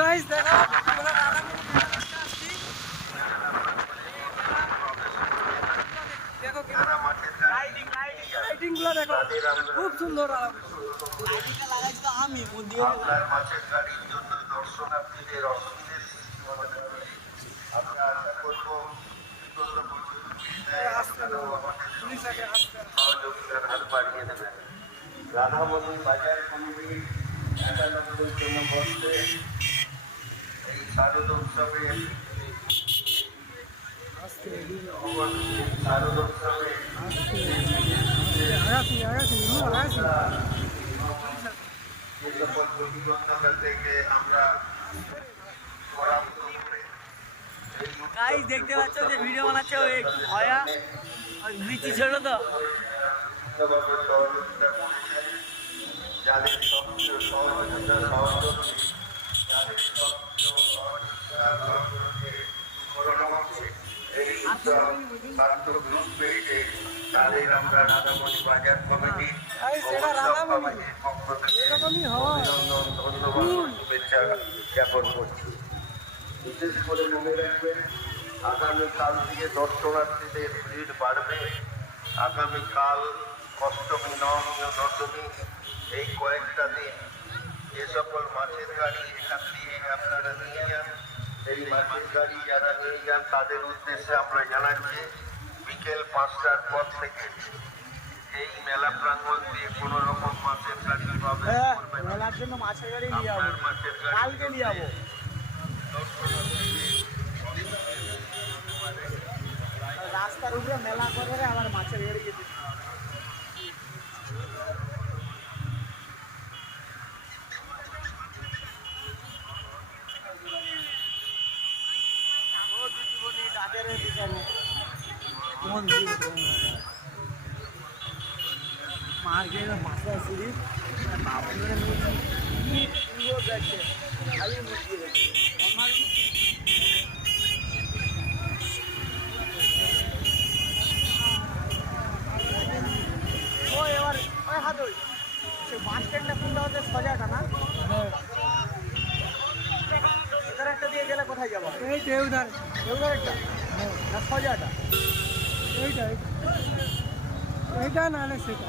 Guys দেখো lighting গুলো দেখো খুব সুন্দর। লাইটিংটা লাগাইছি তো আমি আপনার মাছের গাড়ির জন্য দর্শনার্থীদের অসুবিধের সৃষ্টি হবে না। আমরা আশা করবো সহযোগিতার হাত বাড়িয়ে দেবেন। রাধামণি বাজার কমিটি ৯১তম বর্ষে এই শারদ উৎসবে যে সকল প্রতিবন্ধকতা থেকে আমরা পরামর্শ করে গাইস দেখতে পাচ্ছ যে ভিডিও বানাচ্ছে ও একটু ভয়া আর বৃষ্টি ছিল তো যাদের সক্রিয় সহযোগিতা সহযোগী যাদের সক্রিয় সহযোগিতা এই ছাত্র গ্রুপ পেয়েছে তাদের আমরা রাধামণি বাজার কমিটি পক্ষ থেকে অভিনন্দন ধন্যবাদ শুভেচ্ছা জ্ঞাপন করছি। বিশেষ করে মনে রাখবেন আগামীকাল থেকে দর্শনার্থীদের ভিড় বাড়বে। আগামীকাল অষ্টমী নবমী দশমী এই কয়েকটা দিন যে সকল মাছের গাড়ি এখান দিয়ে আপনারা নিয়ে যান এই মাছের গাড়ি যারা নিয়ে যান তাদের উদ্দেশ্যে আমরা জানাচ্ছি বিকেল ৫টার পর থেকে এই মেলা প্রাঙ্গণ দিয়ে কোনো রকম মাছের গাড়ি পাবে মেলার জন্য মাছের গাড়ি নিয়ে যাবো, কালকে নিয়ে যাবো। রাস্তার উপরে মেলা করে আবার মাছের গাড়ি যেতে মার্কেট মাথা সিঁড়ি বাবু ধরে নিয়েছি যাচ্ছে খালি মুরগি ও এবার ওই হাত ওই সে বাস স্ট্যান্ডটা কোনটা হচ্ছে সজাটা না এখানে একটা দিয়ে গেলে কোথায় যাবো? এই দেউদার একটা না সজাটা এইটা নাহলে সেটা